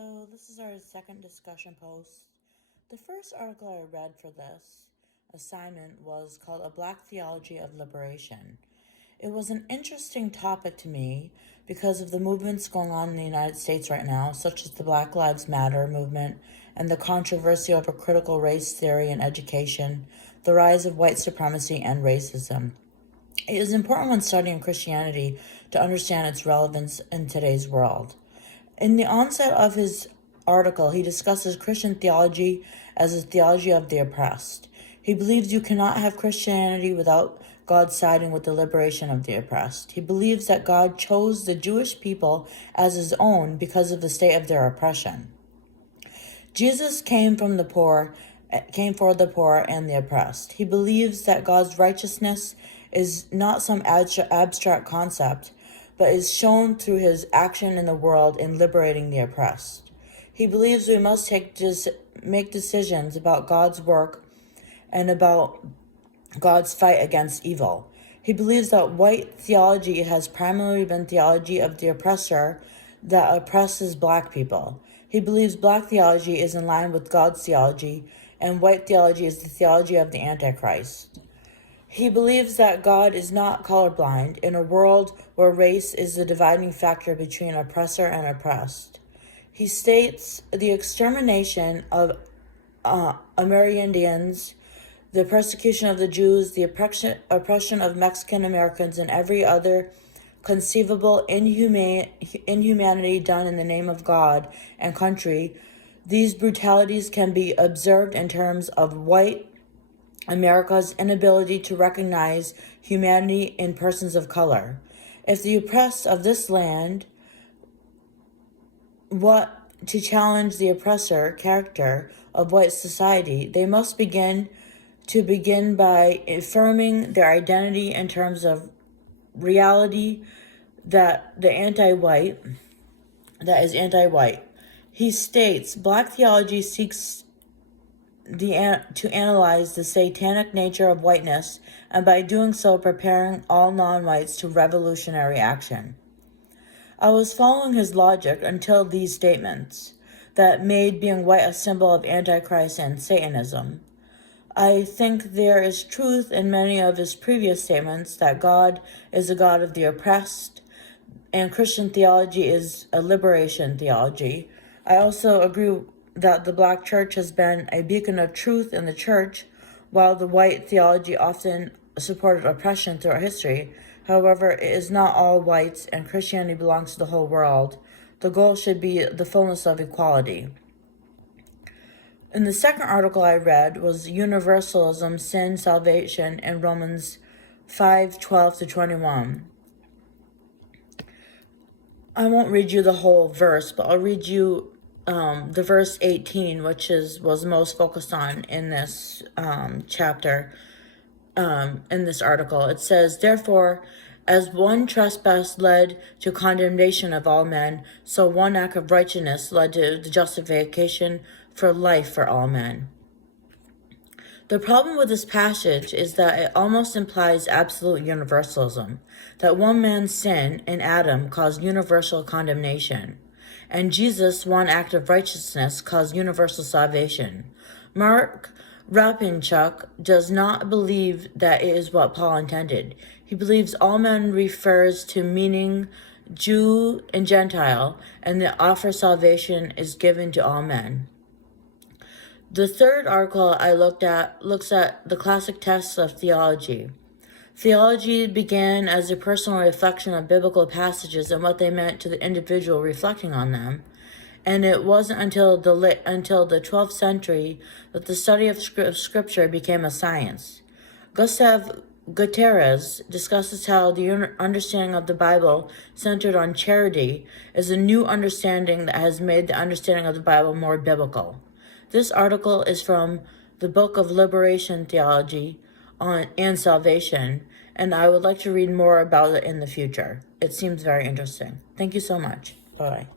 Hello, this is our second discussion post. The first article I read for this assignment was called A Black Theology of Liberation. It was an interesting topic to me because of the movements going on in the United States right now, such as the Black Lives Matter movement and the controversy over critical race theory in education, the rise of white supremacy and racism. It is important when studying Christianity to understand its relevance in today's world. In the onset of his article, he discusses Christian theology as a theology of the oppressed. He believes you cannot have Christianity without God siding with the liberation of the oppressed. He believes that God chose the Jewish people as his own because of the state of their oppression. Jesus came for the poor and the oppressed. He believes that God's righteousness is not some abstract concept, but is shown through his action in the world in liberating the oppressed. He believes we must make decisions about God's work and about God's fight against evil. He believes that white theology has primarily been theology of the oppressor that oppresses black people. He believes black theology is in line with God's theology, and white theology is the theology of the Antichrist. He believes that God is not colorblind in a world where race is the dividing factor between oppressor and oppressed. He states the extermination of Amerindians, the persecution of the Jews, the oppression of Mexican Americans, and every other conceivable inhumanity done in the name of God and country. These brutalities can be observed in terms of white America's inability to recognize humanity in persons of color. If the oppressed of this land want to challenge the oppressor character of white society, they must begin by affirming their identity in terms of reality that is anti-white. He states, Black theology seeks to analyze the satanic nature of whiteness, and by doing so preparing all non-whites to revolutionary action. I was following his logic until these statements that made being white a symbol of Antichrist and Satanism. I think there is truth in many of his previous statements that God is a God of the oppressed, and Christian theology is a liberation theology. I also agree that the black church has been a beacon of truth in the church, while the white theology often supported oppression throughout history. However, it is not all whites, and Christianity belongs to the whole world. The goal should be the fullness of equality. In the second article I read was Universalism, Sin, Salvation in Romans 5:12-21. I won't read you the whole verse, but I'll read you the verse 18, which was most focused on in this chapter, in this article. It says, Therefore, as one trespass led to condemnation of all men, so one act of righteousness led to the justification for life for all men. The problem with this passage is that it almost implies absolute universalism, that one man's sin in Adam caused universal condemnation, and Jesus' one act of righteousness caused universal salvation. Mark Rapinchuk does not believe that it is what Paul intended. He believes all men refers to meaning Jew and Gentile, and the offer of salvation is given to all men. The third article I looked at looks at the classic tests of theology. Theology began as a personal reflection of biblical passages and what they meant to the individual reflecting on them, and it wasn't until the 12th century that the study of Scripture became a science. Gustav Gutierrez discusses how the understanding of the Bible centered on charity is a new understanding that has made the understanding of the Bible more biblical. This article is from the Book of Liberation Theology and Salvation, and I would like to read more about it in the future. It seems very interesting. Thank you so much. Bye.